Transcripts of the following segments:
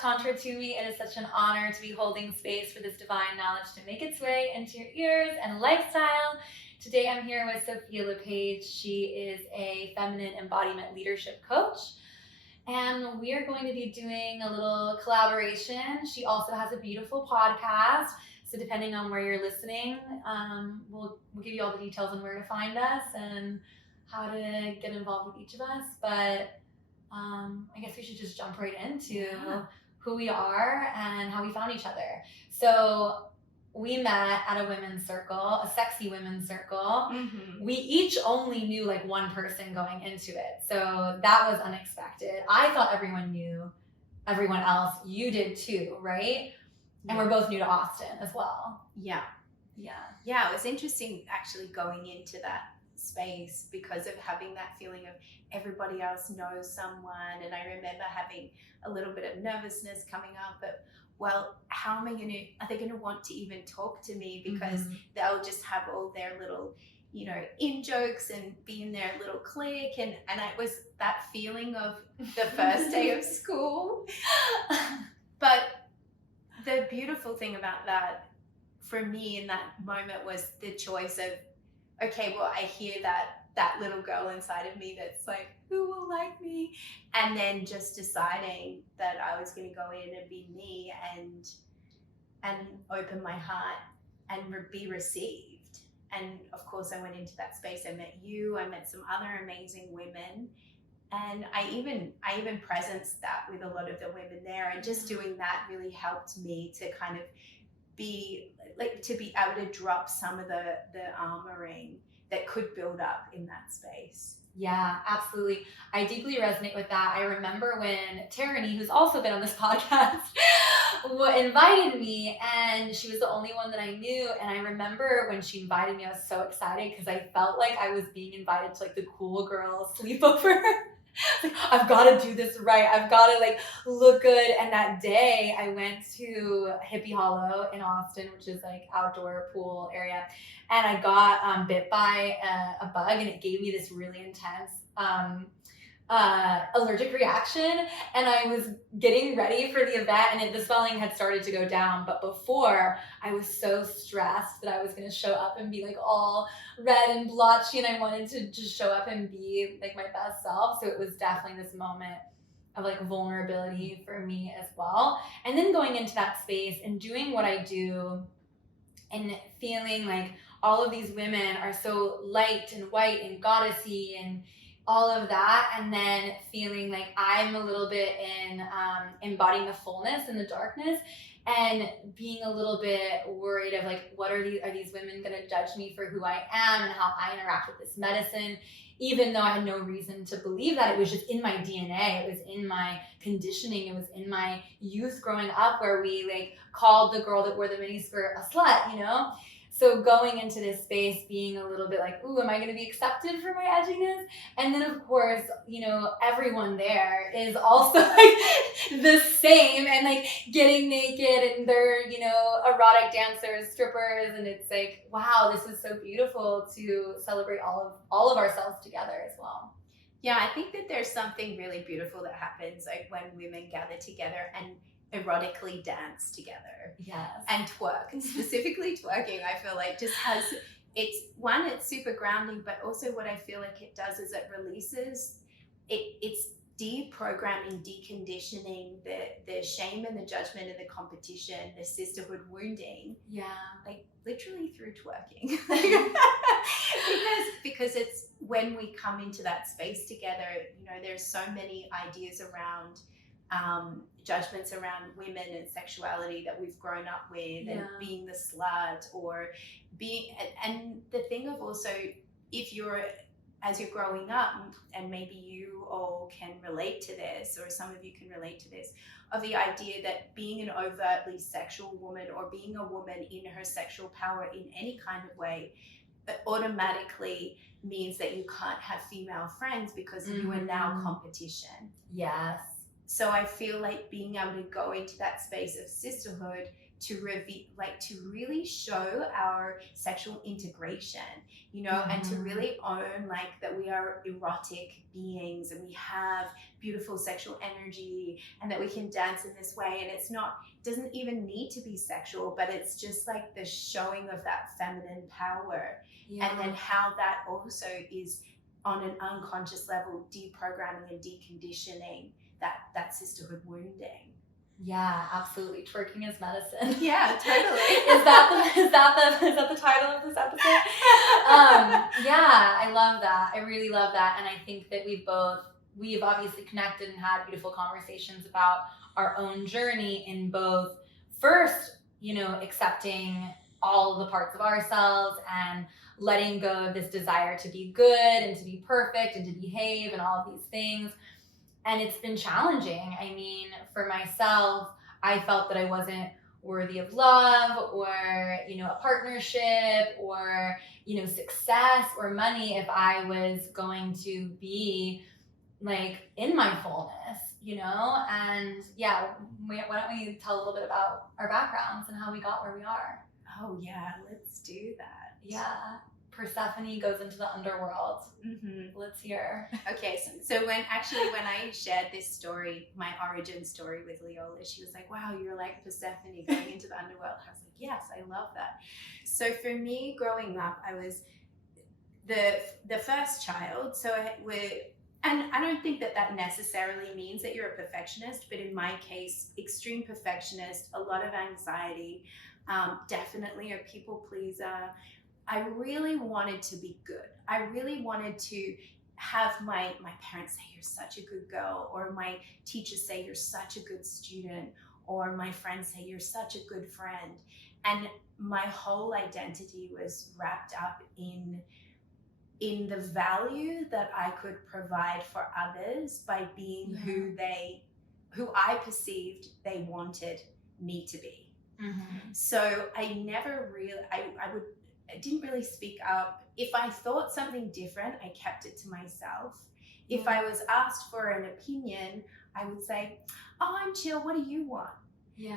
Talk Tantra to me. It is such an honor to be holding space for this divine knowledge to make its way into your ears and lifestyle. Today I'm here with Sophia Le Page. She is a feminine embodiment leadership coach, and we are going to be doing a little collaboration. She also has a beautiful podcast, so depending on where you're listening, we'll give you all the details on where to find us and how to get involved with each of us. But I guess we should just jump right into who we are and how we found each other. So we met at a women's circle, a sexy women's circle. Mm-hmm. We each only knew like one person going into it. So that was unexpected. I thought everyone knew everyone else. You did too, right? And we're both new to Austin as well. Yeah. It was interesting actually going into that space because of having that feeling of everybody else knows someone. And I remember having a little bit of nervousness coming up, but well, how am I are they going to want to even talk to me? Because they'll just have all their little, in jokes and be in their little clique. And it was that feeling of the first day of school. But the beautiful thing about that for me in that moment was the choice of, okay, well, I hear that little girl inside of me that's like, who will like me? And then just deciding that I was going to go in and be me and open my heart and be received. And of course, I went into that space. I met you. I met some other amazing women. And I even presenced that with a lot of the women there. And just doing that really helped me to kind of be able to drop some of the armoring that could build up in that space. Yeah, absolutely. I deeply resonate with that. I remember when Tarani, who's also been on this podcast, invited me, and she was the only one that I knew. And I remember when she invited me, I was so excited because I felt like I was being invited to like the cool girl sleepover. Like, I've got to do this right. I've got to like look good. And that day I went to Hippie Hollow in Austin, which is like outdoor pool area. And I got bit by a bug, and it gave me this really intense allergic reaction. And I was getting ready for the event, and the swelling had started to go down. But before, I was so stressed that I was going to show up and be like all red and blotchy, and I wanted to just show up and be like my best self. So it was definitely this moment of like vulnerability for me as well. And then going into that space and doing what I do and feeling like all of these women are so light and white and goddessy and all of that, and then feeling like I'm a little bit in embodying the fullness and the darkness, and being a little bit worried of like, what are these women going to judge me for who I am and how I interact with this medicine, even though I had no reason to believe that. It was just in my DNA. It was in my conditioning. It was in my youth growing up, where we like called the girl that wore the miniskirt a slut, So going into this space, being a little bit like, ooh, am I going to be accepted for my edginess? And then, of course, everyone there is also like the same and like getting naked, and they're, erotic dancers, strippers. And it's like, wow, this is so beautiful to celebrate all of ourselves together as well. Yeah, I think that there's something really beautiful that happens like when women gather together and erotically dance together. Yes. And twerk, specifically twerking, I feel like just has, it's super grounding, but also what I feel like it does is it releases, it's deprogramming, deconditioning the shame and the judgment and the competition, the sisterhood wounding. Yeah. Like literally through twerking. because it's when we come into that space together, there's so many ideas around judgments around women and sexuality that we've grown up with, and being the slut or being, and the thing of also, as you're growing up, and maybe you all can relate to this, or some of you can relate to this, of the idea that being an overtly sexual woman or being a woman in her sexual power in any kind of way automatically means that you can't have female friends because you are now competition. Yes. So I feel like being able to go into that space of sisterhood to reveal, like to really show our sexual integration, you know, and to really own like that we are erotic beings and we have beautiful sexual energy and that we can dance in this way. And it's not, doesn't even need to be sexual, but it's just like the showing of that feminine power. And then how that also is on an unconscious level deprogramming and deconditioning that sisterhood wounding. Yeah, absolutely. Twerking is medicine. Yeah, totally. Is that the title of this episode? Yeah, I love that. I really love that. And I think that we've obviously connected and had beautiful conversations about our own journey in both, first, you know, accepting all of the parts of ourselves and letting go of this desire to be good and to be perfect and to behave and all of these things. And it's been challenging. I mean, for myself, I felt that I wasn't worthy of love or, you know, a partnership or, you know, success or money if I was going to be like in my fullness, you know? And yeah, why don't we tell a little bit about our backgrounds and how we got where we are? Oh yeah, let's do that. Yeah. Persephone goes into the underworld. Let's hear. Okay, so when I shared this story, my origin story with Leola, she was like, wow, you're like Persephone going into the underworld. I was like, yes, I love that. So for me, growing up, I was the first child. So and I don't think that necessarily means that you're a perfectionist, but in my case, extreme perfectionist, a lot of anxiety, definitely a people pleaser. I really wanted to be good. I really wanted to have my parents say, you're such a good girl, or my teachers say, you're such a good student, or my friends say, you're such a good friend. And my whole identity was wrapped up in the value that I could provide for others by being who I perceived they wanted me to be. So I never really, I didn't really speak up. If I thought something different, I kept it to myself. If I was asked for an opinion, I would say, oh, I'm chill, what do you want? Yeah.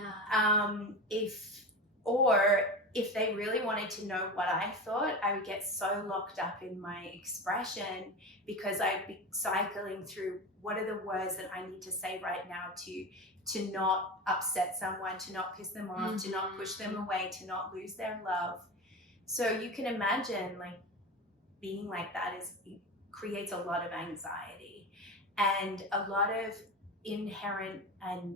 If they really wanted to know what I thought, I would get so locked up in my expression because I'd be cycling through what are the words that I need to say right now to not upset someone, to not piss them off, to not push them away, to not lose their love. So you can imagine like being like that creates a lot of anxiety and a lot of inherent, and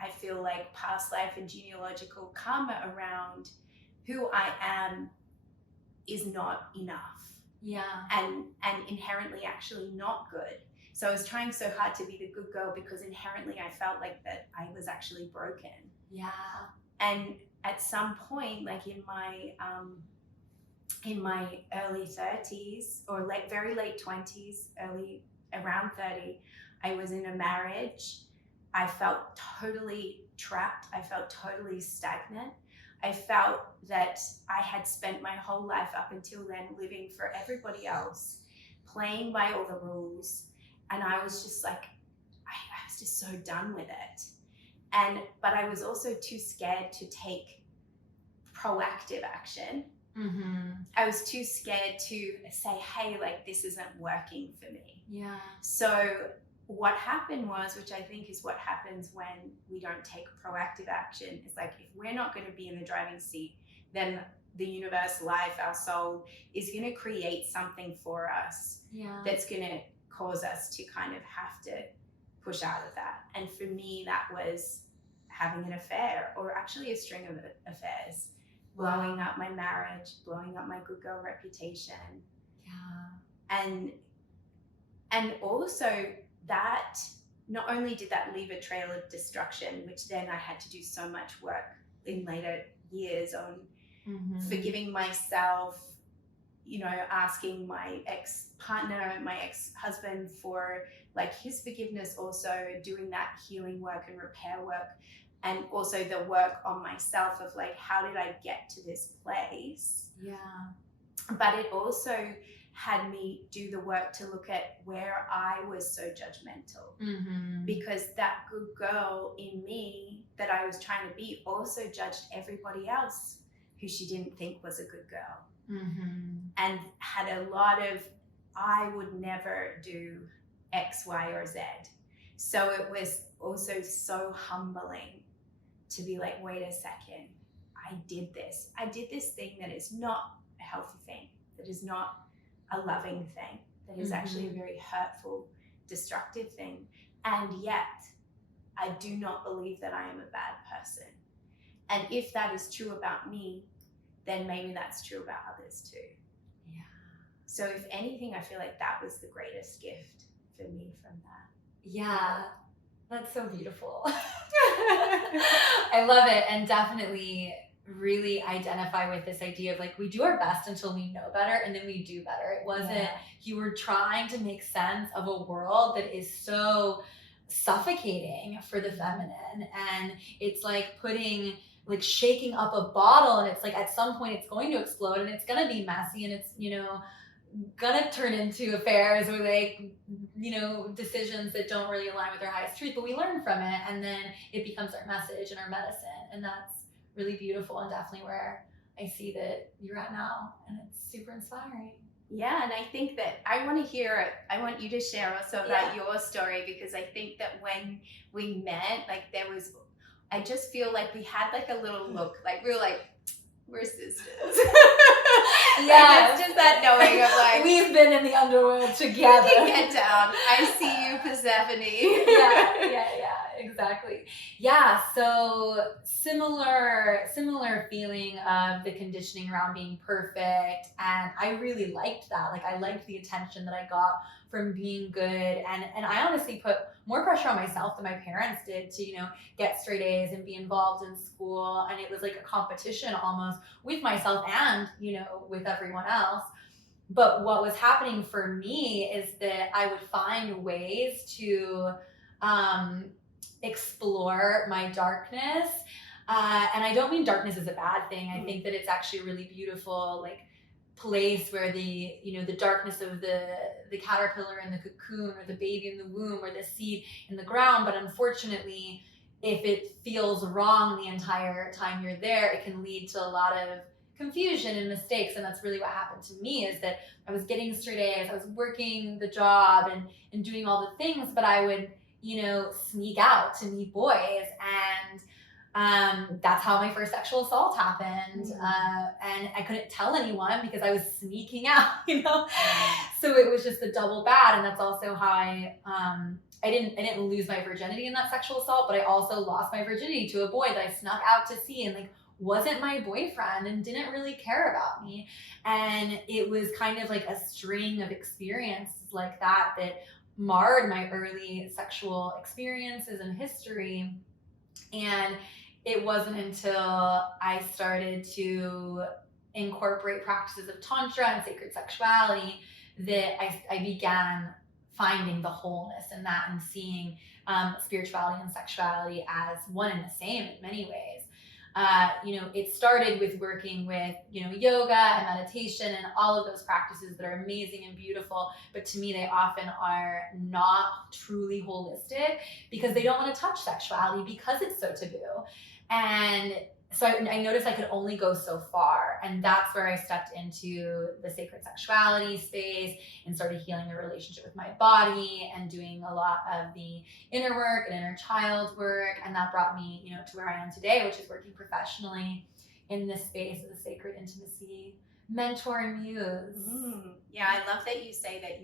I feel like past life and genealogical karma around who I am is not enough. Yeah. And inherently actually not good. So I was trying so hard to be the good girl because inherently I felt like that I was actually broken. Yeah. And at some point, like in my early 30s or very late 20s, around 30, I was in a marriage. I felt totally trapped. I felt totally stagnant. I felt that I had spent my whole life up until then living for everybody else, playing by all the rules. And I was just like, I was just so done with it. But I was also too scared to take proactive action. I was too scared to say, hey, like this isn't working for me. Yeah. So what happened was, which I think is what happens when we don't take proactive action, is like if we're not going to be in the driving seat, then the universe, life, our soul is going to create something for us that's going to cause us to kind of have to push out of that. And for me, that was having an affair, or actually a string of affairs, blowing up my marriage, blowing up my good girl reputation. And also that, not only did that leave a trail of destruction, which then I had to do so much work in later years on forgiving myself, you know, asking my ex-partner, my ex-husband for like his forgiveness, also doing that healing work and repair work, and also the work on myself of like, how did I get to this place? Yeah. But it also had me do the work to look at where I was so judgmental. Because that good girl in me that I was trying to be also judged everybody else who she didn't think was a good girl. And had a lot of, I would never do X, Y, or Z. So it was also so humbling to be like, wait a second, I did this thing that is not a healthy thing, that is not a loving thing, that is actually a very hurtful, destructive thing. And yet I do not believe that I am a bad person. And if that is true about me, then maybe that's true about others too. Yeah. So if anything, I feel like that was the greatest gift for me from that. Yeah, that's so beautiful. I love it. And definitely really identify with this idea of like, we do our best until we know better, and then we do better. It wasn't, you were trying to make sense of a world that is so suffocating for the feminine. And it's like shaking up a bottle, and it's like at some point it's going to explode, and it's going to be messy, and it's, gonna turn into affairs or decisions that don't really align with our highest truth, but we learn from it, and then it becomes our message and our medicine. And that's really beautiful, and definitely where I see that you're at now, and it's super inspiring. Yeah, and I think that I want you to share also about your story, because I think that when we met, I just feel like we had like a little look, like we were like, we're sisters. Yeah, it's just that knowing of like, we've been in the underworld together. We can get down. I see you, Persephone. yeah, exactly. Yeah, so similar feeling of the conditioning around being perfect, and I really liked that. Like, I liked the attention that I got from being good, and I honestly put more pressure on myself than my parents did to get straight A's and be involved in school, and it was like a competition almost with myself and with everyone else. But what was happening for me is that I would find ways to explore my darkness, and I don't mean darkness is a bad thing. I think that it's actually a really beautiful place where the darkness of the caterpillar in the cocoon, or the baby in the womb, or the seed in the ground. But unfortunately, if it feels wrong the entire time you're there, it can lead to a lot of confusion and mistakes. And that's really what happened to me, is that I was getting straight A's, I was working the job and doing all the things, but I would sneak out to meet boys, and that's how my first sexual assault happened. And I couldn't tell anyone because I was sneaking out, So it was just a double bad. And that's also how I didn't lose my virginity in that sexual assault, but I also lost my virginity to a boy that I snuck out to see, and wasn't my boyfriend and didn't really care about me. And it was kind of like a string of experiences like that marred my early sexual experiences and history. And it wasn't until I started to incorporate practices of Tantra and sacred sexuality that I began finding the wholeness in that, and seeing spirituality and sexuality as one and the same in many ways. It started with working with, yoga and meditation and all of those practices that are amazing and beautiful. But to me, they often are not truly holistic, because they don't want to touch sexuality because it's so taboo. And so I noticed I could only go so far. And that's where I stepped into the sacred sexuality space and started healing the relationship with my body and doing a lot of the inner work and inner child work. And that brought me, to where I am today, which is working professionally in this space as a sacred intimacy mentor and muse. Yeah, I love that you say that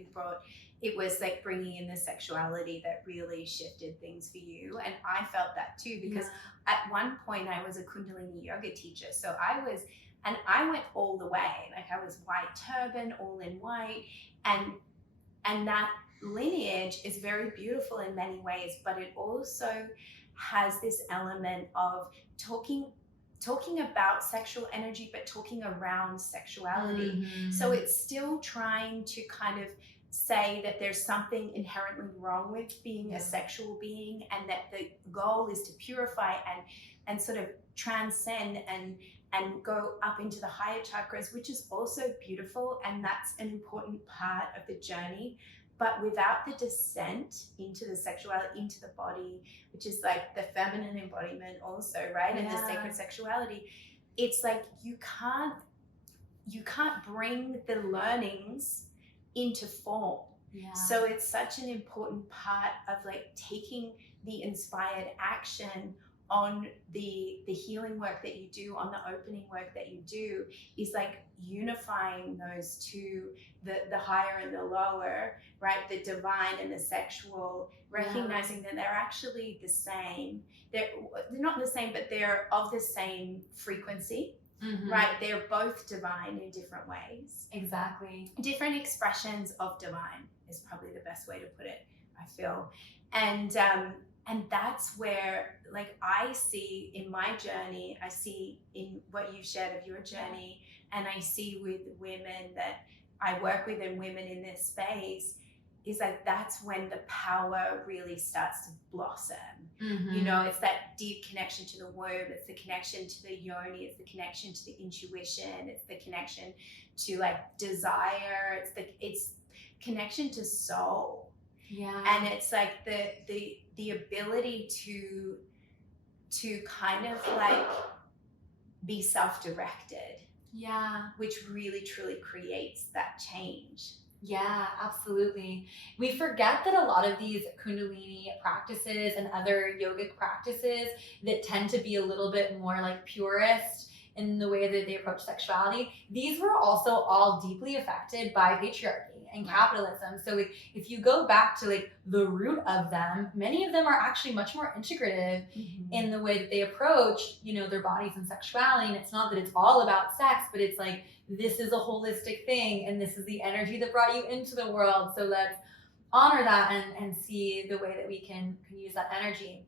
it was like bringing in the sexuality that really shifted things for you. And I felt that too, because at one point I was a Kundalini yoga teacher. So I went all the way. Like, I was white turban, all in white. And that lineage is very beautiful in many ways, but it also has this element of talking about sexual energy, but talking around sexuality. So it's still trying to kind of say that there's something inherently wrong with being a sexual being, and that the goal is to purify and sort of transcend and go up into the higher chakras, which is also beautiful, and that's an important part of the journey. But without the descent into the sexuality, into the body, which is like the feminine embodiment also, right? And the sacred sexuality, it's like you can't bring the learnings into form. Yeah. So it's such an important part of like taking the inspired action on the healing work that you do, on the opening work that you do, is like unifying those two, the higher and the lower, right? The divine and the sexual, recognizing that they're actually the same. They're not the same, but they're of the same frequency. Mm-hmm. Right? They're both divine in different ways. Exactly. Different expressions of divine is probably the best way to put it, I feel. And that's where, like, I see in my journey, I see in what you've shared of your journey, and I see with women that I work with and women in this space, is like that's when the power really starts to blossom. Mm-hmm. You know, it's that deep connection to the womb, it's the connection to the yoni, it's the connection to the intuition, it's the connection to like desire, it's connection to soul. Yeah. And it's like the ability to kind of like be self-directed. Yeah. Which really truly creates that change. Yeah, absolutely. We forget that a lot of these Kundalini practices and other yogic practices that tend to be a little bit more like purist in the way that they approach sexuality, these were also all deeply affected by patriarchy and capitalism. So like, if you go back to like the root of them, many of them are actually much more integrative in the way that they approach, you know, their bodies and sexuality. And it's not that it's all about sex, but it's like, this is a holistic thing, and this is the energy that brought you into the world. So let's honor that and see the way that we can use that energy.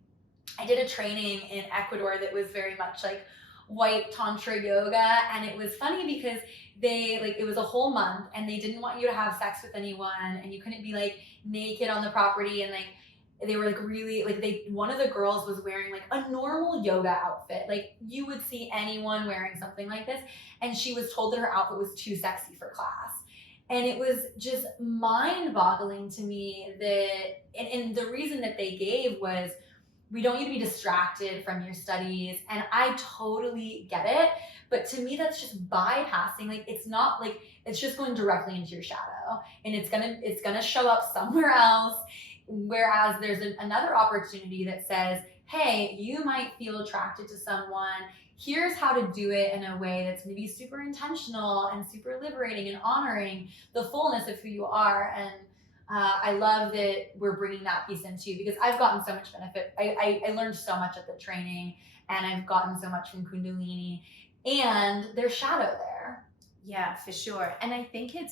I did a training in Ecuador that was very much like white Tantra yoga. And it was funny because they like, it was a whole month and they didn't want you to have sex with anyone, and you couldn't be like naked on the property. And like, they were like really like one of the girls was wearing like a normal yoga outfit. Like you would see anyone wearing something like this. And she was told that her outfit was too sexy for class. And it was just mind boggling to me that, and the reason that they gave was, we don't need to be distracted from your studies. And I totally get it. But to me, that's just bypassing. Like, it's not like, it's just going directly into your shadow, and it's gonna show up somewhere else. Whereas there's another opportunity that says, hey, you might feel attracted to someone. Here's how to do it in a way that's maybe super intentional and super liberating and honoring the fullness of who you are. And I love that we're bringing that piece in too, because I've gotten so much benefit. I learned so much at the training, and I've gotten so much from Kundalini, and there's shadow there. Yeah, for sure. And I think it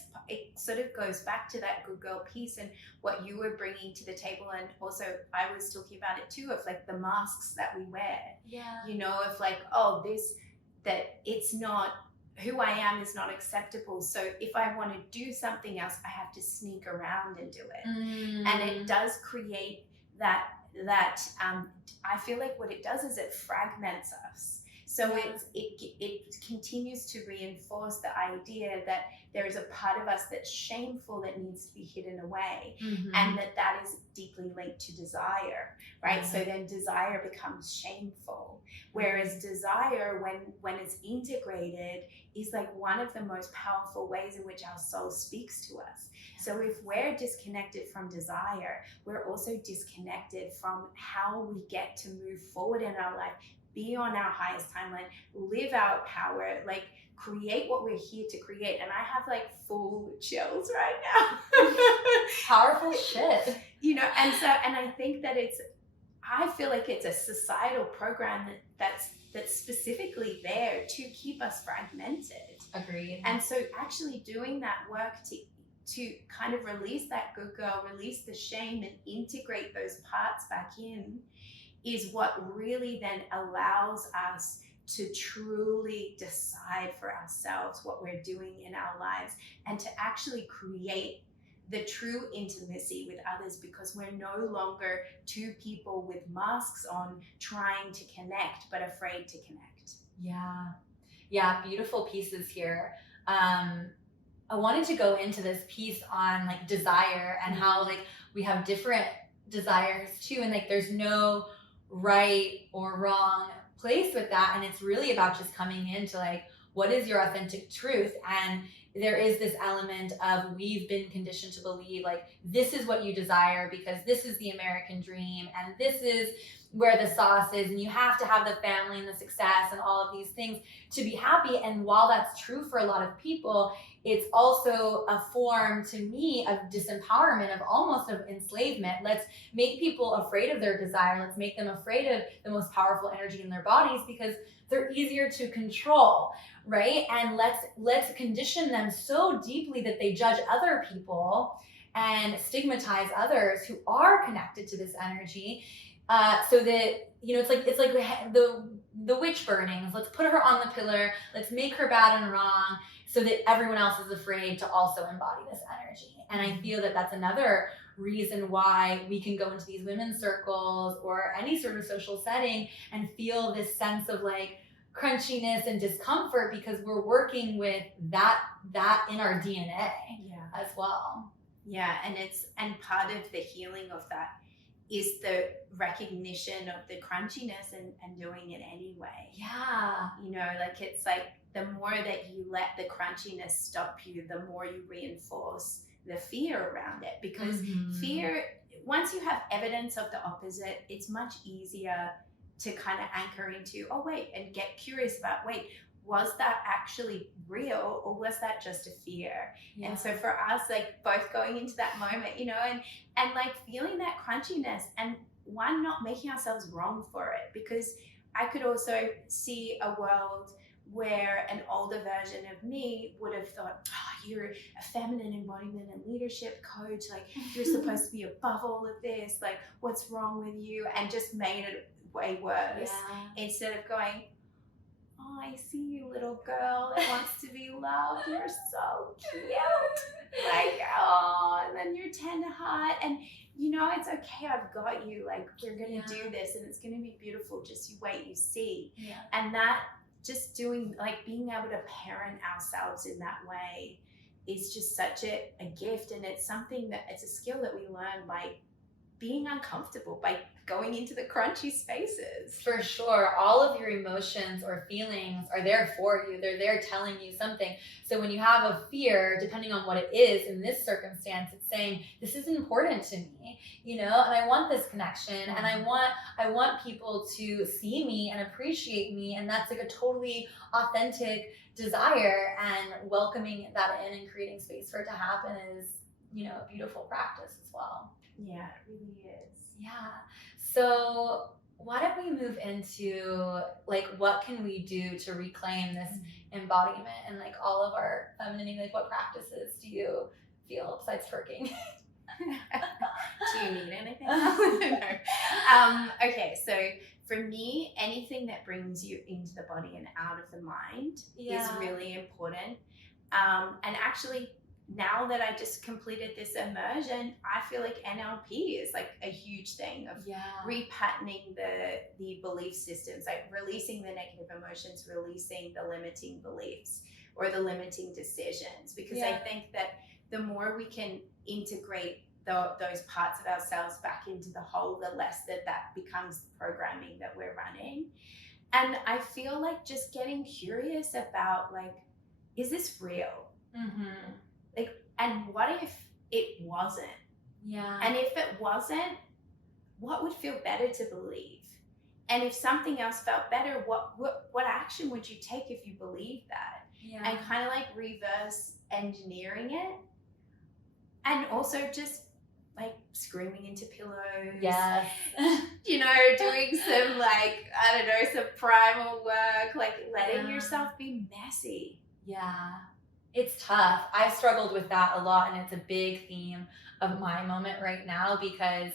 sort of goes back to that good girl piece and what you were bringing to the table. And also I was talking about it too, of like the masks that we wear. Yeah. You know, of like, that it's not, who I am is not acceptable. So if I want to do something else, I have to sneak around and do it. And it does create that I feel like what it does is it fragments us. So it continues to reinforce the idea that there is a part of us that's shameful that needs to be hidden away, and that is deeply linked to desire, right? So then desire becomes shameful, whereas desire, when it's integrated, is like one of the most powerful ways in which our soul speaks to us. So if we're disconnected from desire, we're also disconnected from how we get to move forward in our life, be on our highest timeline, live our power, like create what we're here to create. And I have like full chills right now. Powerful shit. You know, and I think that I feel like it's a societal program that's specifically there to keep us fragmented. Agreed. And so actually doing that work to kind of release that good girl, release the shame, and integrate those parts back in is what really then allows us to truly decide for ourselves what we're doing in our lives, and to actually create the true intimacy with others, because we're no longer two people with masks on trying to connect but afraid to connect. Yeah, beautiful pieces here. I wanted to go into this piece on like desire and how like we have different desires too, and like there's no right or wrong place with that, and it's really about just coming into like, what is your authentic truth? And there is this element of, we've been conditioned to believe like this is what you desire because this is the American dream and this is where the sauce is, and you have to have the family and the success and all of these things to be happy. And while that's true for a lot of people, it's also a form to me of disempowerment, of almost of enslavement. Let's make people afraid of their desire. Let's make them afraid of the most powerful energy in their bodies because they're easier to control, right? And let's condition them so deeply that they judge other people and stigmatize others who are connected to this energy, so that, you know, it's like the witch burnings. Let's put her on the pillar. Let's make her bad and wrong, so that everyone else is afraid to also embody this energy. And I feel that that's another reason why we can go into these women's circles or any sort of social setting and feel this sense of like crunchiness and discomfort, because we're working with that in our DNA as well. Yeah, and part of the healing of that is the recognition of the crunchiness and doing it anyway. Yeah. You know, like it's like the more that you let the crunchiness stop you, the more you reinforce the fear around it. Because fear, once you have evidence of the opposite, it's much easier to kind of anchor into, oh wait, and get curious about, wait, was that actually real or was that just a fear? Yeah. And so for us, like both going into that moment, you know, and like feeling that crunchiness, and one, not making ourselves wrong for it, because I could also see a world where an older version of me would have thought, oh, you're a feminine embodiment and leadership coach, like you're supposed to be above all of this, like what's wrong with you, and just made it way worse. Instead of going, oh, I see you, little girl that wants to be loved. You're so cute. Like, oh, and then you're tender heart. And, you know, it's okay. I've got you. Like, we're going to do this and it's going to be beautiful. Just you wait, you see. Yeah. And that just doing, like being able to parent ourselves in that way is just such a gift. And it's something that, it's a skill that we learn by being uncomfortable, by going into the crunchy spaces. For sure. All of your emotions or feelings are there for you. They're there telling you something. So when you have a fear, depending on what it is in this circumstance, it's saying, this is important to me, you know, and I want this connection, and I want people to see me and appreciate me. And that's like a totally authentic desire, and welcoming that in and creating space for it to happen is, you know, a beautiful practice as well. Yeah, it really is. Yeah. So why don't we move into like, what can we do to reclaim this embodiment and like all of our femininity? Like, what practices do you feel besides twerking? Do you need anything? No. Okay, so for me, anything that brings you into the body and out of the mind is really important. And actually, now that I just completed this immersion, I feel like NLP is like a huge thing of repatterning the belief systems, like releasing the negative emotions, releasing the limiting beliefs or the limiting decisions. Because I think that the more we can integrate those parts of ourselves back into the whole, the less that becomes the programming that we're running. And I feel like just getting curious about, like, is this real? Like, and what if it wasn't? Yeah. And if it wasn't, what would feel better to believe? And if something else felt better, what action would you take if you believed that? Yeah. And kind of like reverse engineering it. And also just like screaming into pillows. Yes. You know, doing some like, I don't know, some primal work, like letting yourself be messy. Yeah. It's tough. I've struggled with that a lot, and it's a big theme of my moment right now, because,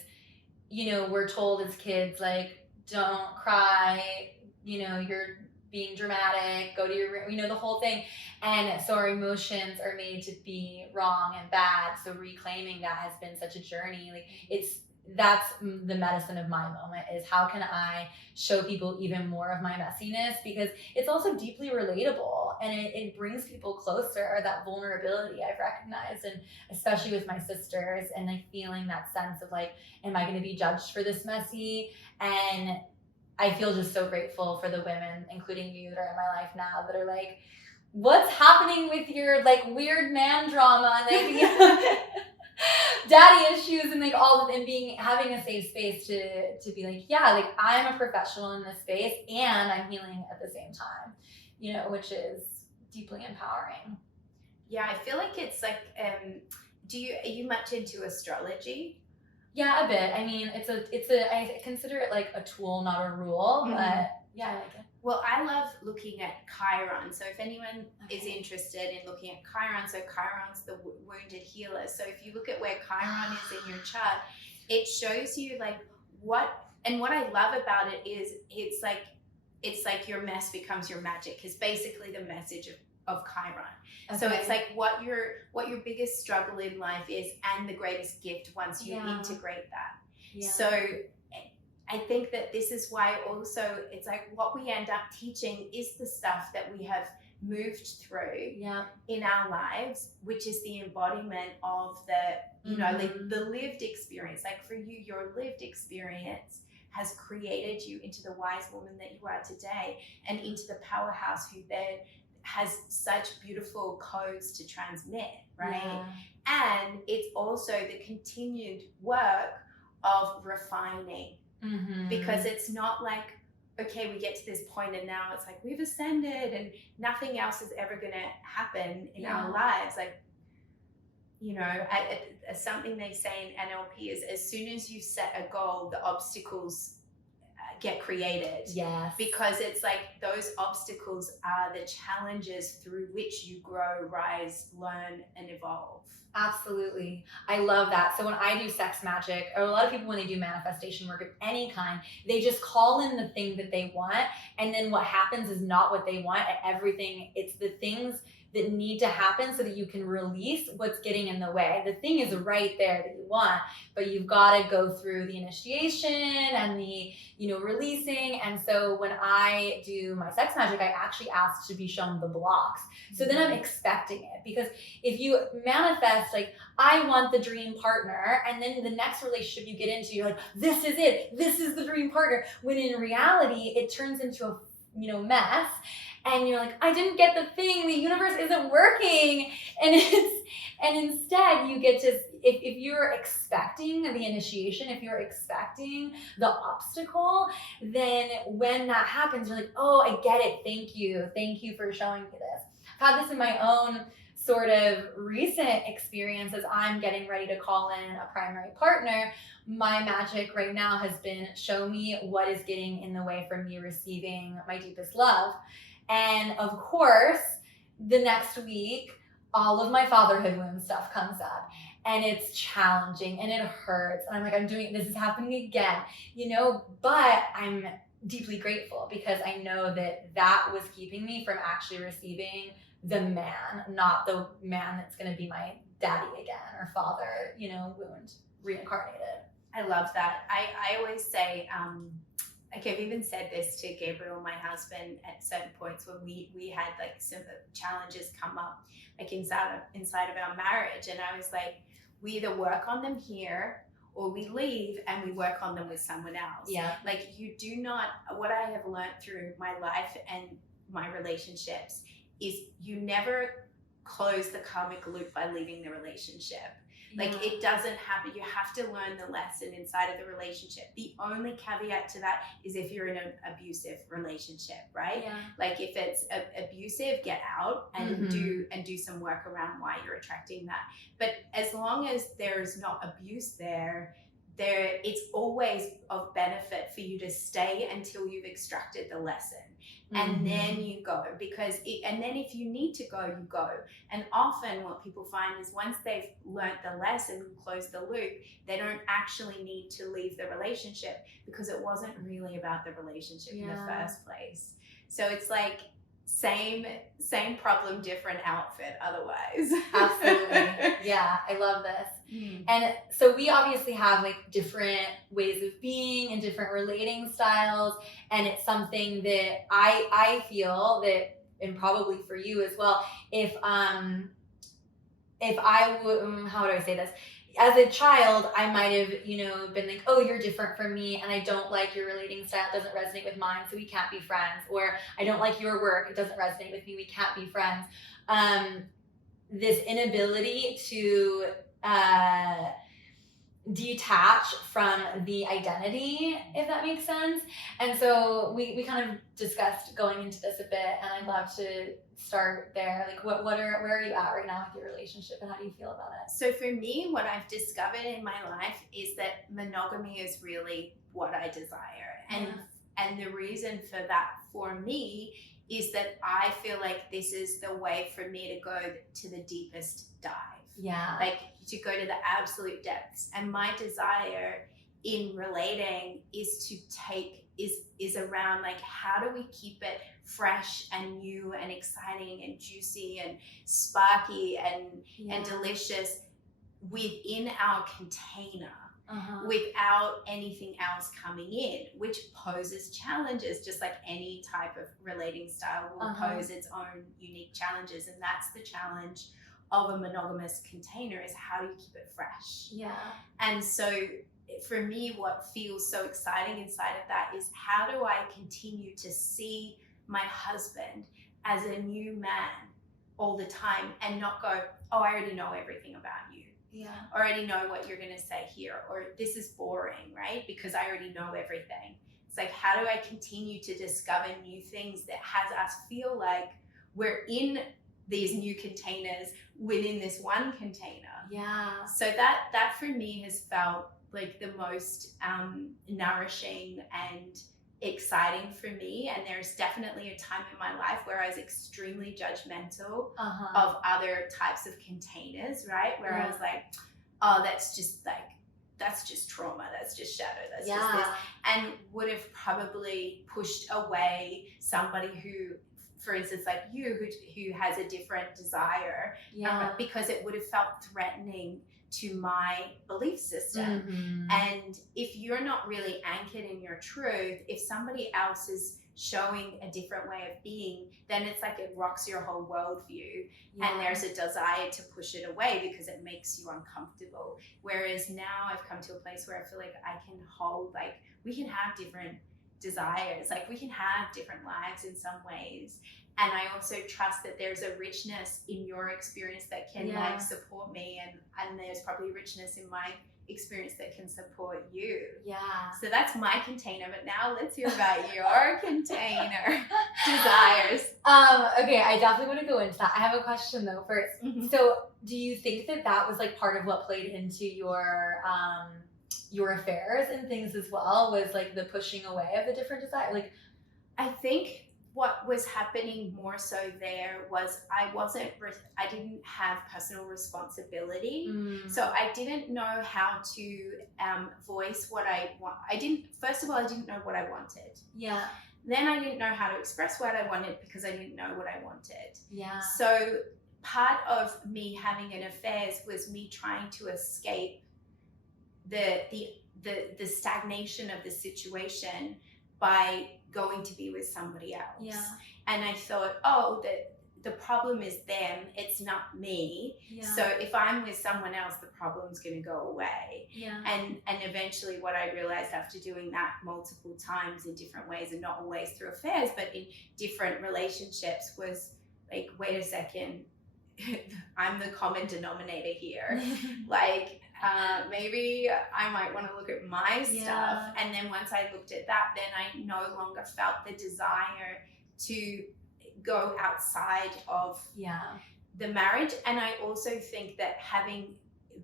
you know, we're told as kids, like, don't cry, you know, you're being dramatic, go to your room, the whole thing. And so our emotions are made to be wrong and bad. So reclaiming that has been such a journey. Like that's the medicine of my moment, is how can I show people even more of my messiness, because it's also deeply relatable and it brings people closer, that vulnerability I've recognized, and especially with my sisters, and like feeling that sense of like, am I going to be judged for this messy? And I feel just so grateful for the women, including you, that are in my life now, that are like, what's happening with your like weird man drama and like daddy issues, and like all of, and having a safe space to be like, yeah, like I'm a professional in this space and I'm healing at the same time, which is deeply empowering. Yeah, I feel like it's like, are you much into astrology? Yeah, a bit. I mean, I consider it like a tool, not a rule, but yeah, I like it. Well, I love looking at Chiron. So if anyone is interested in looking at Chiron, so Chiron's the wounded healer. So if you look at where Chiron is in your chart, it shows you like what I love about it is it's like your mess becomes your magic, is basically the message of Chiron. Okay. So it's like what your biggest struggle in life is, and the greatest gift once you integrate that. Yeah. So I think that this is why also it's like what we end up teaching is the stuff that we have moved through in our lives, which is the embodiment of the, like the lived experience. Like for you, your lived experience has created you into the wise woman that you are today, and into the powerhouse who then has such beautiful codes to transmit, right? Yeah. And it's also the continued work of refining. Because it's not like, okay, we get to this point and now it's like we've ascended and nothing else is ever going to happen in our lives. Like, something they say in NLP is, as soon as you set a goal, the obstacles get created. Yes. Because it's like those obstacles are the challenges through which you grow, rise, learn, and evolve. Absolutely. I love that. So when I do sex magic, or a lot of people when they do manifestation work of any kind, they just call in the thing that they want. And then what happens is not what they want. Everything, it's the things that need to happen so that you can release what's getting in the way. The thing is right there that you want, but you've got to go through the initiation and the, releasing. And so when I do my sex magic, I actually ask to be shown the blocks. So then I'm expecting it, because if you manifest like, I want the dream partner, and then the next relationship you get into, you're like, this is it. This is the dream partner. When in reality, it turns into a, mess. And you're like, I didn't get the thing, the universe isn't working. And instead you get to, if you're expecting the initiation, if you're expecting the obstacle, then when that happens, you're like, oh, I get it. Thank you. Thank you for showing me this. I've had this in my own sort of recent experience as I'm getting ready to call in a primary partner. My magic right now has been, show me what is getting in the way from me receiving my deepest love. And of course, the next week, all of my fatherhood wound stuff comes up, and it's challenging and it hurts. And I'm like, this is happening again, but I'm deeply grateful, because I know that was keeping me from actually receiving the man, not the man that's going to be my daddy again, or father, wound reincarnated. I love that. I always say, like I've even said this to Gabriel, my husband, at certain points when we had like some challenges come up, like inside of our marriage, and I was like, we either work on them here or we leave and we work on them with someone else. Yeah. Like you do not, what I have learned through my life and my relationships is you never close the karmic loop by leaving the relationship. Like it doesn't happen. You have to learn the lesson inside of the relationship. The only caveat to that is if you're in an abusive relationship, right? Yeah. Like if it's abusive, get out and do some work around why you're attracting that. But as long as there's not abuse there, it's always of benefit for you to stay until you've extracted the lesson. And then you go, and then if you need to go, you go. And often what people find is once they've learnt the lesson and closed the loop, they don't actually need to leave the relationship because it wasn't really about the relationship in the first place. So it's like same problem, different outfit otherwise. Absolutely. Yeah, I love this. And so we obviously have like different ways of being and different relating styles, and it's something that I feel that, and probably for you as well, if I would, how do I say this? As a child, I might have, been like, oh, you're different from me, and I don't like your relating style. It doesn't resonate with mine, so we can't be friends. Or I don't like your work. It doesn't resonate with me. We can't be friends. This inability to detach from the identity, if that makes sense. And so we kind of discussed going into this a bit, and I'd love to start there. Like, where are you at right now with your relationship, and how do you feel about it? So for me, what I've discovered in my life is that monogamy is really what I desire. And the reason for that for me is that I feel like this is the way for me to go to the deepest dive. Yeah. Like to go to the absolute depths. And my desire in relating is around like, how do we keep it fresh and new and exciting and juicy and sparky and delicious within our container, without anything else coming in, which poses challenges, just like any type of relating style will pose its own unique challenges. And that's the challenge of a monogamous container, is how do you keep it fresh? Yeah. And so for me, what feels so exciting inside of that is, how do I continue to see my husband as a new man all the time and not go, oh, I already know everything about you. Yeah. I already know what you're going to say here, or this is boring, right? Because I already know everything. It's like, how do I continue to discover new things that has us feel like we're in these new containers within this one container? Yeah. So that for me has felt like the most nourishing and exciting for me. And there's definitely a time in my life where I was extremely judgmental of other types of containers, right? Where I was like, oh, that's just trauma, that's just shadow, that's just this, and would have probably pushed away somebody who, for instance, like you, who has a different desire, because it would have felt threatening to my belief system. And if you're not really anchored in your truth, if somebody else is showing a different way of being, then it's like it rocks your whole worldview, and there's a desire to push it away because it makes you uncomfortable. Whereas now I've come to a place where I feel like I can hold, like, we can have different desires, like we can have different lives in some ways. And I also trust that there's a richness in your experience that can like support me, and there's probably richness in my experience that can support you. Yeah. So that's my container, but now let's hear about your container desires. Okay, I definitely want to go into that. I have a question though first. So do you think that was like part of what played into your affairs and things as well, was like the pushing away of the different desires? Like, I think what was happening more so there was I didn't have personal responsibility. So I didn't know how to voice what I want. First of all, I didn't know what I wanted. Yeah. Then I didn't know how to express what I wanted because I didn't know what I wanted. Yeah. So part of me having an affairs was me trying to escape the stagnation of the situation by going to be with somebody else. Yeah. And I thought, oh, the problem is them, it's not me. Yeah. So if I'm with someone else, the problem's going to go away. Yeah. And eventually what I realized after doing that multiple times in different ways, and not always through affairs, but in different relationships, was like, wait a second, I'm the common denominator here. Like, maybe I might want to look at my stuff. And then once I looked at that, then I no longer felt the desire to go outside of the marriage. And I also think that having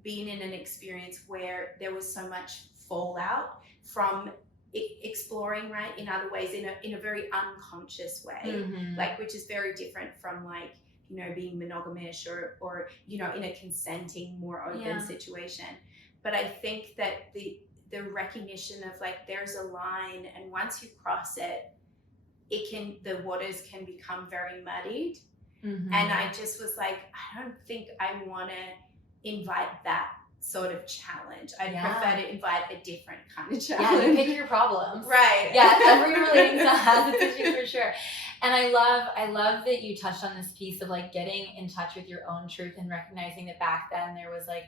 been in an experience where there was so much fallout from exploring, right, in other ways, in a very unconscious way, like, which is very different from like, you know, being monogamish or you know, in a consenting, more open situation. But I think that the recognition of like, there's a line, and once you cross it, the waters can become very muddied. Mm-hmm. And I just was like, I don't think I want to invite that sort of challenge. I prefer to invite a different kind of challenge. Yeah, you pick your problems. Right. Yeah, every relating style has its issue for sure. And I love that you touched on this piece of like getting in touch with your own truth and recognizing that back then there was like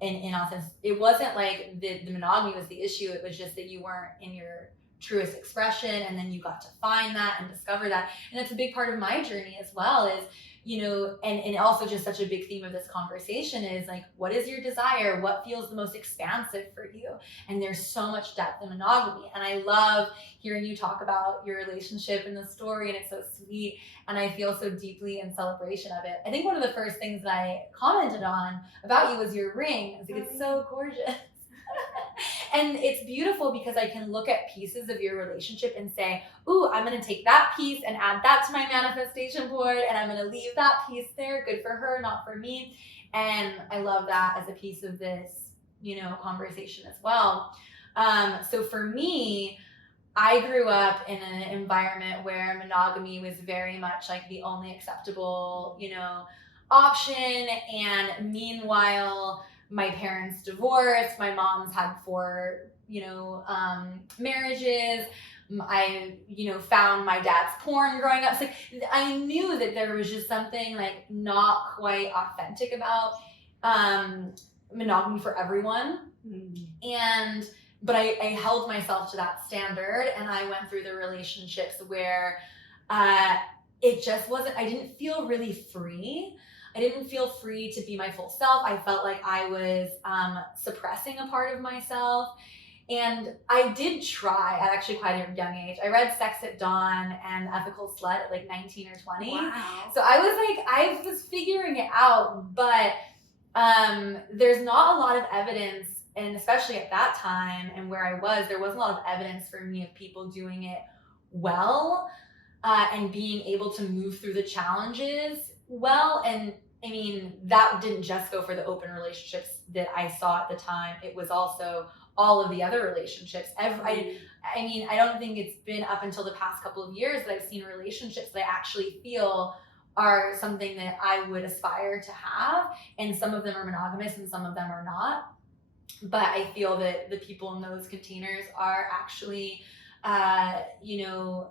in essence, it wasn't like the monogamy was the issue. It was just that you weren't in your truest expression, and then you got to find that and discover that. And it's a big part of my journey as well, is, you know, and also just such a big theme of this conversation is like, what is your desire? What feels the most expansive for you? And there's so much depth in monogamy. And I love hearing you talk about your relationship and the story, and it's so sweet. And I feel so deeply in celebration of it. I think one of the first things that I commented on about you was your ring. I was like, it's so gorgeous. And it's beautiful because I can look at pieces of your relationship and say, ooh, I'm going to take that piece and add that to my manifestation board, and I'm going to leave that piece there. Good for her, not for me. And I love that as a piece of this, you know, conversation as well. So for me, I grew up in an environment where monogamy was very much like the only acceptable, you know, option. And meanwhile, my parents divorced. My mom's had 4, you know, marriages. I, you know, found my dad's porn growing up. So I knew that there was just something like not quite authentic about monogamy for everyone. Mm-hmm. But I held myself to that standard, and I went through the relationships where it just wasn't, I didn't feel really free. I didn't feel free to be my full self. I felt like I was suppressing a part of myself. And I did try at actually quite a young age. I read Sex at Dawn and Ethical Slut at like 19 or 20. Wow. So I was figuring it out, but there's not a lot of evidence, and especially at that time and where I was, there wasn't a lot of evidence for me of people doing it well and being able to move through the challenges well. And I mean, that didn't just go for the open relationships that I saw at the time. It was also all of the other relationships. I mean, I don't think it's been up until the past couple of years that I've seen relationships that I actually feel are something that I would aspire to have. And some of them are monogamous and some of them are not. But I feel that the people in those containers are actually, you know,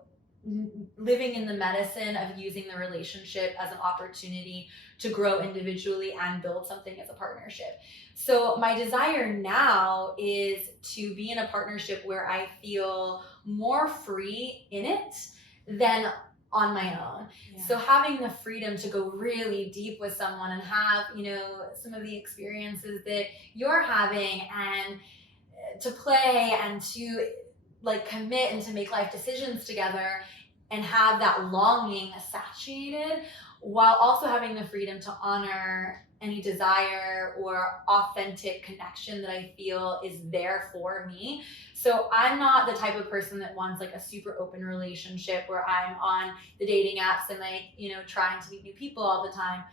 living in the medicine of using the relationship as an opportunity to grow individually and build something as a partnership. So my desire now is to be in a partnership where I feel more free in it than on my own. Yeah. So having the freedom to go really deep with someone and have, you know, some of the experiences that you're having, and to play and to like commit and to make life decisions together and have that longing satiated, while also having the freedom to honor any desire or authentic connection that I feel is there for me. So I'm not the type of person that wants like a super open relationship where I'm on the dating apps and like, you know, trying to meet new people all the time.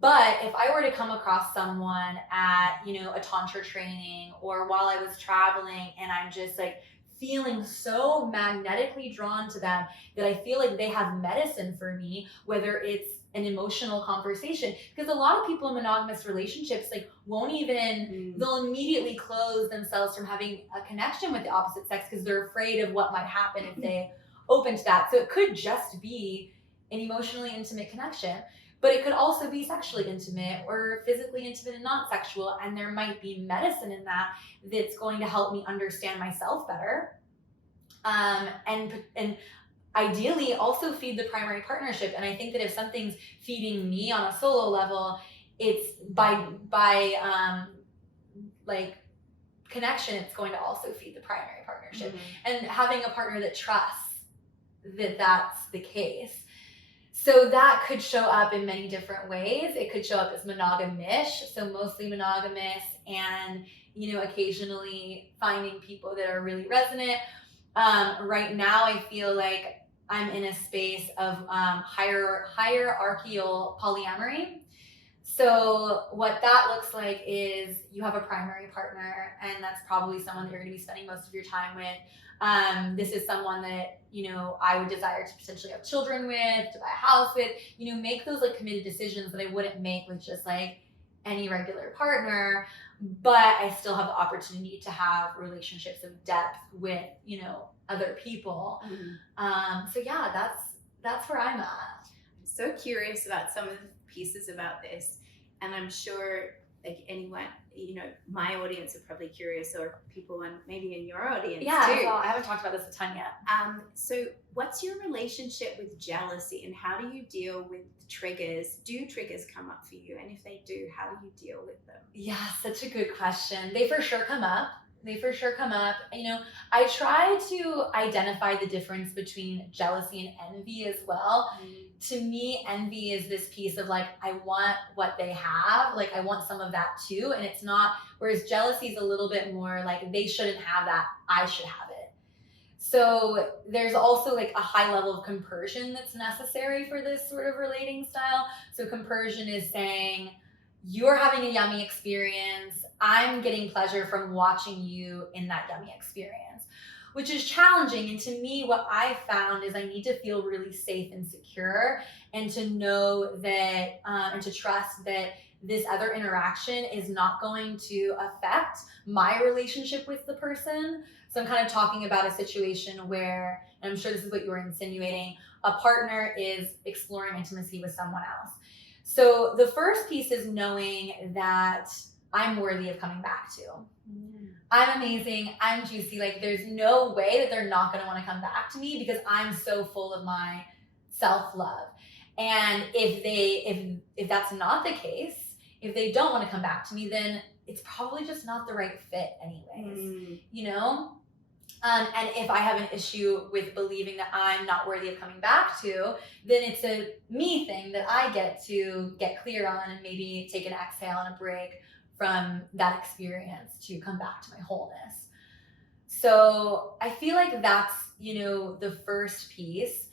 But if I were to come across someone at, you know, a Tantra training or while I was traveling, and I'm just like feeling so magnetically drawn to them that I feel like they have medicine for me, whether it's an emotional conversation, because a lot of people in monogamous relationships like won't even, they'll immediately close themselves from having a connection with the opposite sex because they're afraid of what might happen if they open to that. So it could just be an emotionally intimate connection, but it could also be sexually intimate or physically intimate and not sexual. And there might be medicine in that that's going to help me understand myself better. And ideally also feed the primary partnership. And I think that if something's feeding me on a solo level, it's by like connection, it's going to also feed the primary partnership. And having a partner that trusts that that's the case. So that could show up in many different ways. It could show up as monogamish, so mostly monogamous, and, you know, occasionally finding people that are really resonant. Right now, I feel like I'm in a space of hierarchical polyamory. So what that looks like is you have a primary partner, and that's probably someone that you're going to be spending most of your time with. This is someone that, I would desire to potentially have children with, to buy a house with, make those like committed decisions that I wouldn't make with just like any regular partner, but I still have the opportunity to have relationships of depth with, other people. So yeah, that's where I'm at. I'm so curious about some of the pieces about this, and I'm sure like anyone, my audience are probably curious, or people maybe in your audience too. I haven't talked about this a ton yet. So what's your relationship with jealousy, and how do you deal with triggers? Do triggers come up for you? And if they do, how do you deal with them? Yeah, such a good question. They for sure come up. I try to identify the difference between jealousy and envy as well. To me, envy is this piece of like, I want what they have, like I want some of that too, and it's not, whereas jealousy is a little bit more like, they shouldn't have that, I should have it. So there's also like a high level of compersion that's necessary for this sort of relating style. So compersion is saying, you're having a yummy experience, I'm getting pleasure from watching you in that yummy experience, which is challenging. And to me, what I found is I need to feel really safe and secure, and to know that, and to trust that this other interaction is not going to affect my relationship with the person. So I'm kind of talking about a situation where, and I'm sure this is what you were insinuating, a partner is exploring intimacy with someone else. So the first piece is knowing that I'm worthy of coming back to. I'm amazing, I'm juicy, like there's no way that they're not gonna wanna come back to me because I'm so full of my self-love. And if that's not the case, if they don't wanna come back to me, then it's probably just not the right fit anyways, And if I have an issue with believing that I'm not worthy of coming back to, then it's a me thing that I get to get clear on and maybe take an exhale and a break from that experience to come back to my wholeness. So I feel like that's, the first piece.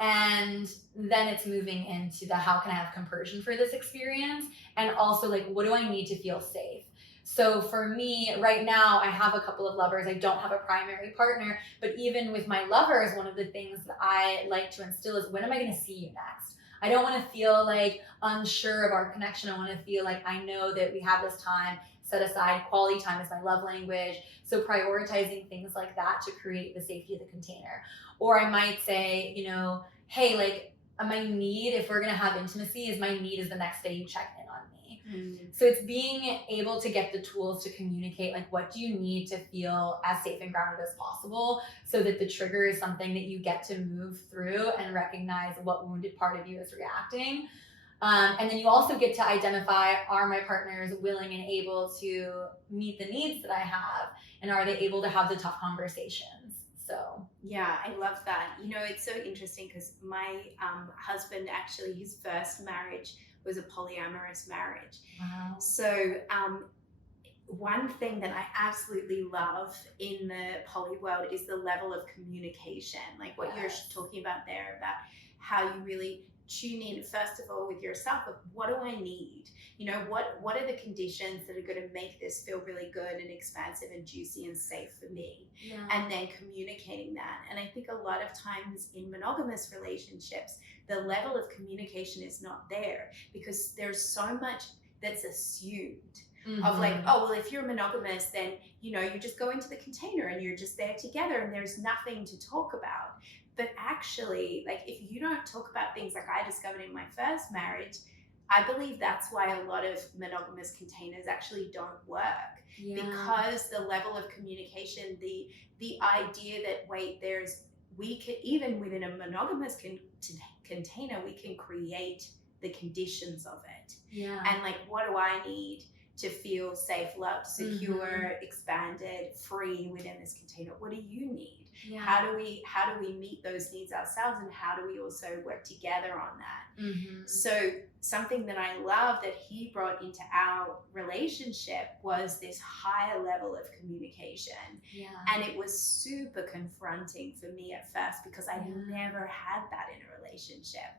And then it's moving into the how can I have compersion for this experience? And also like, what do I need to feel safe? So for me right now, I have a couple of lovers. I don't have a primary partner, but even with my lovers, one of the things that I like to instill is, when am I going to see you next? I don't want to feel like unsure of our connection. I want to feel like I know that we have this time set aside. Quality time is my love language. So prioritizing things like that to create the safety of the container. Or I might say, hey, like my need, if we're going to have intimacy, is my need is the next day you check in on me. So it's being able to get the tools to communicate, like, what do you need to feel as safe and grounded as possible, so that the trigger is something that you get to move through and recognize what wounded part of you is reacting. And then you also get to identify, are my partners willing and able to meet the needs that I have? And are they able to have the tough conversations? So yeah, I love that. It's so interesting because my husband, actually, his first marriage was a polyamorous marriage. Wow. So one thing that I absolutely love in the poly world is the level of communication, like what you're talking about there, about how you really tune in, first of all, with yourself of, what do I need? What are the conditions that are going to make this feel really good and expansive and juicy and safe for me? And then communicating that. And I think a lot of times in monogamous relationships, the level of communication is not there because there's so much that's assumed. Of like, oh, well, if you're monogamous, then, you just go into the container and you're just there together and there's nothing to talk about. But actually, like, if you don't talk about things like I discovered in my first marriage, I believe that's why a lot of monogamous containers actually don't work. Because the level of communication, the idea that, wait, we can, even within a monogamous container, we can create the conditions of it. And like, what do I need to feel safe, loved, secure, expanded, free within this container? What do you need? How do we meet those needs ourselves, and how do we also work together on that? So something that I love that he brought into our relationship was this higher level of communication. And it was super confronting for me at first because I never had that in a relationship.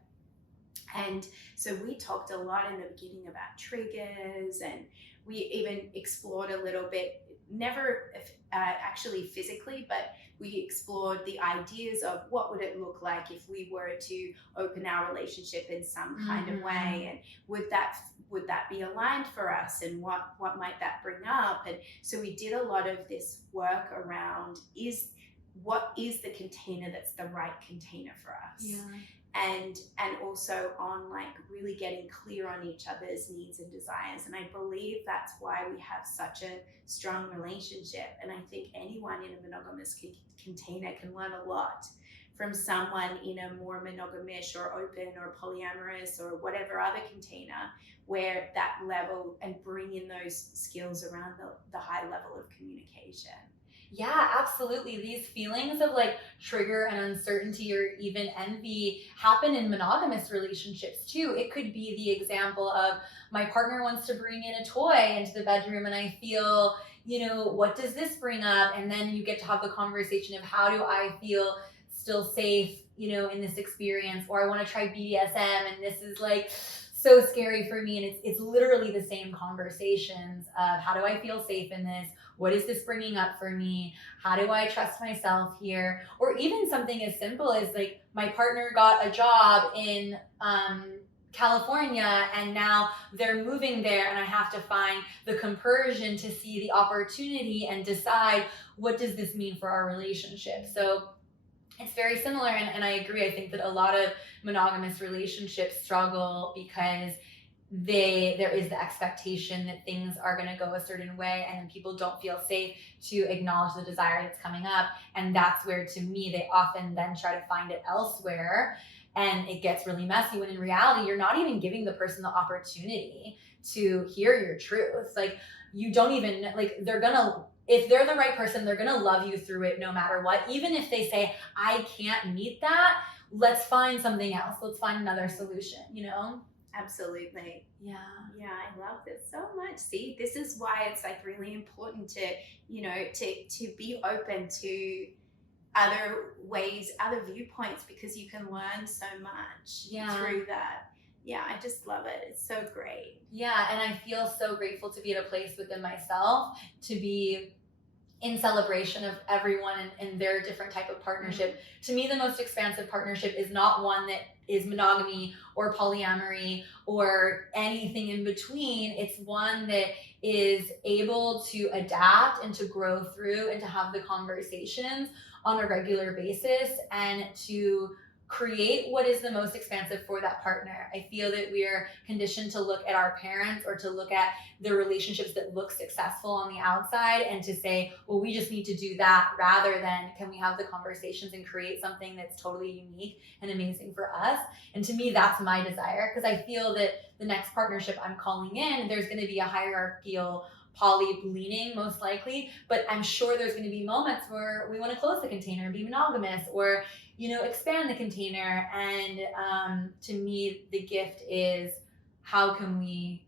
And so we talked a lot in the beginning about triggers, and we even explored a little bit never actually physically, but we explored the ideas of what would it look like if we were to open our relationship in some kind of way, and would that be aligned for us, and what might that bring up. And so we did a lot of this work around what is the container that's the right container for us. And also on like really getting clear on each other's needs and desires. And I believe that's why we have such a strong relationship. And I think anyone in a monogamous container can learn a lot from someone in a more monogamish or open or polyamorous or whatever other container, where that level, and bring in those skills around the high level of communication. Yeah, absolutely. These feelings of like trigger and uncertainty or even envy happen in monogamous relationships too. It could be the example of my partner wants to bring in a toy into the bedroom and I feel, what does this bring up? And then you get to have the conversation of how do I feel still safe, in this experience, or I want to try BDSM and this is like so scary for me. And it's literally the same conversations of how do I feel safe in this? What is this bringing up for me? How do I trust myself here? Or even something as simple as like my partner got a job in California and now they're moving there and I have to find the compersion to see the opportunity and decide what does this mean for our relationship. So it's very similar, and I agree. I think that a lot of monogamous relationships struggle because there is the expectation that things are going to go a certain way, and then people don't feel safe to acknowledge the desire that's coming up. And that's where, to me, they often then try to find it elsewhere, and it gets really messy when in reality you're not even giving the person the opportunity to hear your truth. Like, you don't even, like, if they're the right person, they're gonna love you through it no matter what. Even if they say, I can't meet that, let's find something else. Let's find another solution, Absolutely. Yeah, I love this so much. See, this is why it's like really important to, to be open to other ways, other viewpoints, because you can learn so much through that. Yeah, I just love it. It's so great. Yeah, and I feel so grateful to be at a place within myself to be in celebration of everyone and their different type of partnership. To me, the most expansive partnership is not one that is monogamy or polyamory or anything in between. It's one that is able to adapt and to grow through and to have the conversations on a regular basis and to create what is the most expansive for that partner. I feel that we're conditioned to look at our parents or to look at the relationships that look successful on the outside and to say, well, we just need to do that, rather than can we have the conversations and create something that's totally unique and amazing for us. And to me, that's my desire, because I feel that the next partnership I'm calling in, there's going to be a hierarchical poly leaning most likely, but I'm sure there's going to be moments where we want to close the container and be monogamous, or expand the container. And to me, the gift is how can we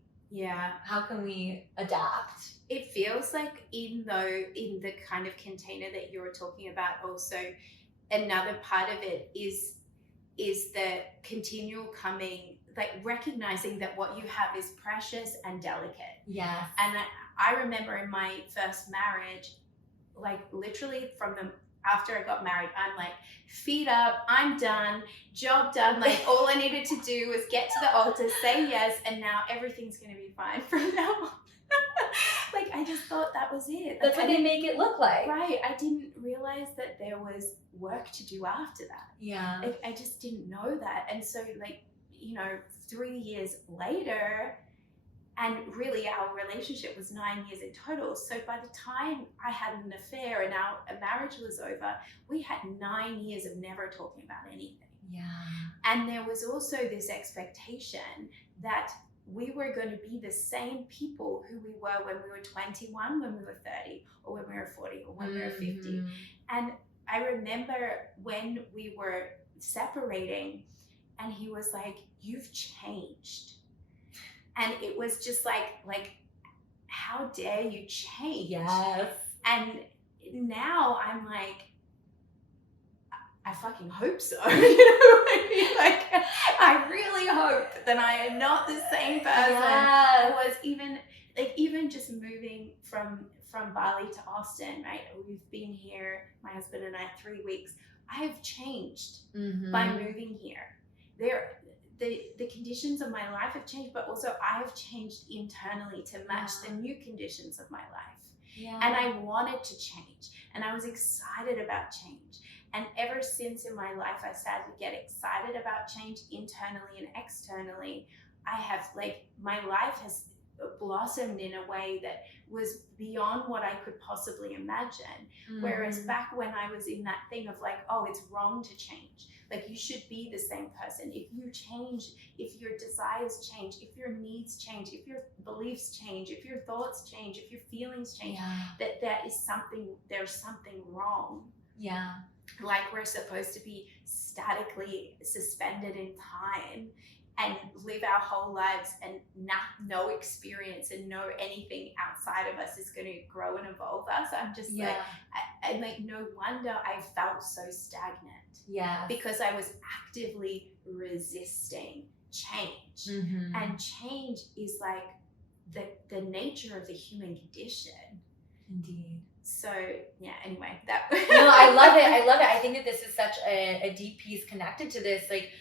adapt? It feels like in the kind of container that you were talking about, also another part of it is the continual coming, like recognizing that what you have is precious and delicate. Yes. And I remember in my first marriage, like literally after I got married, I'm like, feet up, I'm done, job done. Like all I needed to do was get to the altar, say yes, and now everything's going to be fine from now on. Like I just thought that was it. That's what they make it look like. Right. I didn't realize that there was work to do after that. Yeah. Like, I just didn't know that. And so 3 years later, and really our relationship was 9 years in total. So by the time I had an affair and our marriage was over, we had 9 years of never talking about anything. Yeah. And there was also this expectation that we were going to be the same people who we were when we were 21, when we were 30, or when we were 40, or when we were 50. And I remember when we were separating and he was like, you've changed. And it was just like, how dare you change? Yes. And now I'm like, I fucking hope so. You know what I mean? Like, I really hope that I am not the same person. Yes. I was even just moving from Bali to Austin, right? We've been here, my husband and I, 3 weeks. I have changed by moving here. The conditions of my life have changed, but also I have changed internally to match the new conditions of my life. Yeah. And I wanted to change, and I was excited about change. And ever since in my life, I started to get excited about change internally and externally. I have, like, my life has blossomed in a way that was beyond what I could possibly imagine. Whereas back when I was in that thing of like, oh, it's wrong to change. Like, you should be the same person. If you change, if your desires change, if your needs change, if your beliefs change, if your thoughts change, if your feelings change, that there's something wrong. Yeah. Like, we're supposed to be statically suspended in time and live our whole lives, and no experience and no anything outside of us is going to grow and evolve us. I'm just like, I like, no wonder I felt so stagnant. Yeah. Because I was actively resisting change. And change is like the nature of the human condition. Indeed. So yeah, anyway, that No, I love it. I think that this is such a deep piece connected to this. Like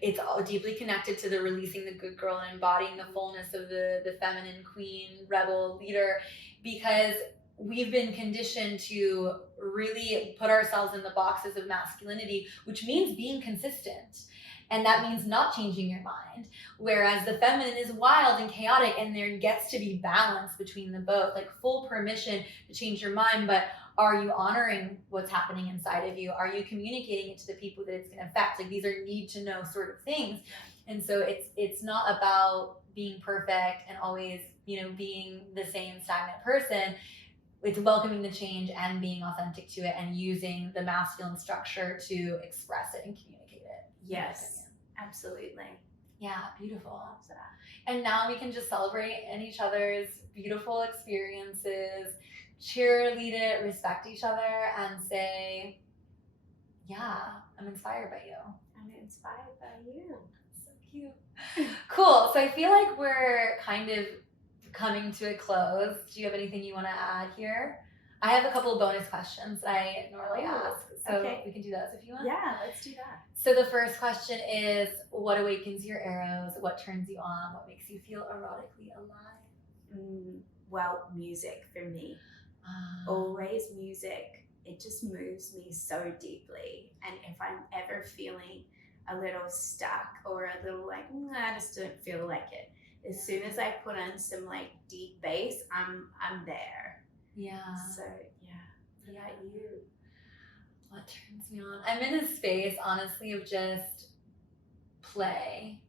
it's all deeply connected to the releasing the good girl and embodying the fullness of the feminine queen, rebel, leader, because we've been conditioned to really put ourselves in the boxes of masculinity, which means being consistent. And that means not changing your mind. Whereas the feminine is wild and chaotic, and there gets to be balance between the both, like full permission to change your mind, but are you honoring what's happening inside of you? Are you communicating it to the people that it's going to affect? Like, these are need to know sort of things. And so it's not about being perfect and always, being the same stagnant person. It's welcoming the change and being authentic to it and using the masculine structure to express it and communicate it. Yes, absolutely. Yeah, beautiful. And now we can just celebrate in each other's beautiful experiences, cheerlead it, respect each other, and say, yeah, I'm inspired by you. I'm inspired by you. So cute. Cool. So I feel like we're kind of coming to a close. Do you have anything you want to add here? I have a couple of bonus questions that I normally ask. So we can do those if you want. Yeah, let's do that. So the first question is, what awakens your arrows? What turns you on? What makes you feel erotically alive? Well, music for me. Always music. It just moves me so deeply. And if I'm ever feeling a little stuck or a little like, I just don't feel like it, as soon as I put on some like deep bass, I'm there. Yeah. So yeah. Yeah, you. What turns me on? I'm in a space, honestly, of just play,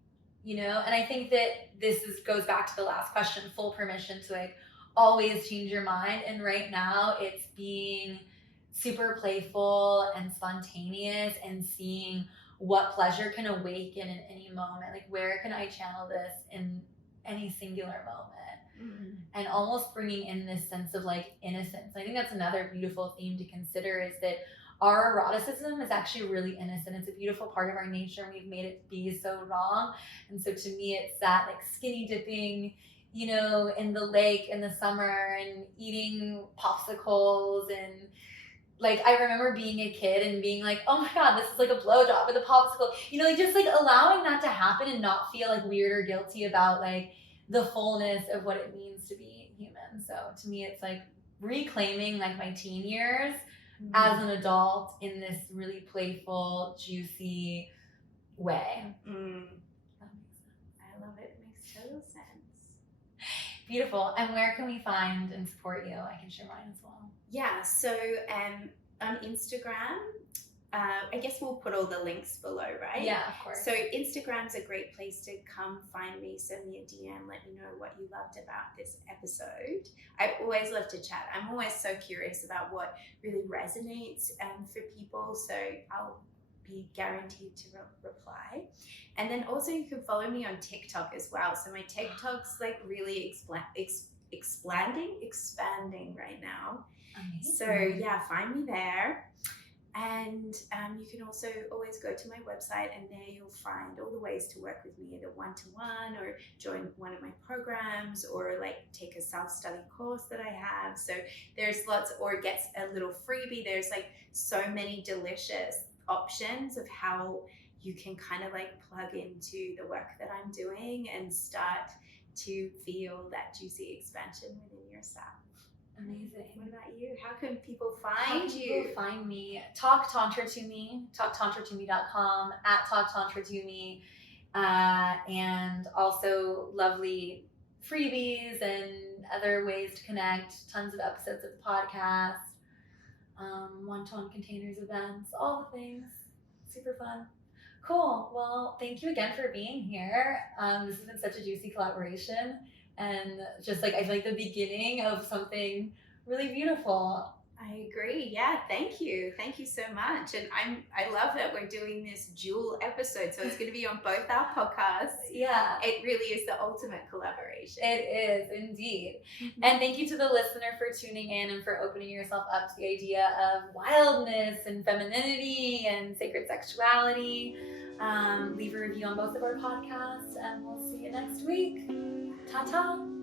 and I think that this goes back to the last question, full permission to like always change your mind. And right now it's being super playful and spontaneous and seeing what pleasure can awaken in any moment. Like, where can I channel this in any singular moment? And almost bringing in this sense of like innocence. I think that's another beautiful theme to consider, is that our eroticism is actually really innocent. It's a beautiful part of our nature, and we've made it be so wrong. And so to me, it's that like skinny dipping, in the lake in the summer and eating popsicles. And like, I remember being a kid and being like, oh my God, this is like a blowjob with a popsicle, like just like allowing that to happen and not feel like weird or guilty about like the fullness of what it means to be human. So to me, it's like reclaiming like my teen years as an adult in this really playful, juicy way. I love it. It makes total sense. Beautiful. And where can we find and support you? I can share mine as well. Yeah, so on Instagram, I guess we'll put all the links below, right? Yeah, of course. So Instagram's a great place to come find me, send me a DM, let me know what you loved about this episode. I always love to chat. I'm always so curious about what really resonates for people, so I'll be guaranteed to reply. And then also you can follow me on TikTok as well. So my TikTok's like really expanding right now. Amazing. So yeah, find me there. And you can also always go to my website, and there you'll find all the ways to work with me, either one-to-one or join one of my programs, or like take a self-study course that I have. So there's lots, or gets a little freebie. There's like so many delicious options of how you can kind of like plug into the work that I'm doing and start to feel that juicy expansion within yourself. Amazing. What about you? How can people How find can you? people find me? Talk Tantra to me, talktantratome.com, @talktantratome, and also lovely freebies and other ways to connect, tons of episodes of the podcast, one-to-one containers events, all the things. Super fun. Cool. Well, thank you again for being here. This has been such a juicy collaboration, and just like I feel like the beginning of something really beautiful. I agree. Yeah, thank you. Thank you so much. And I love that we're doing this dual episode. So it's going to be on both our podcasts. Yeah. It really is the ultimate collaboration. It is indeed. And thank you to the listener for tuning in and for opening yourself up to the idea of wildness and femininity and sacred sexuality. Leave a review on both of our podcasts, and we'll see you next week. Ta-ta.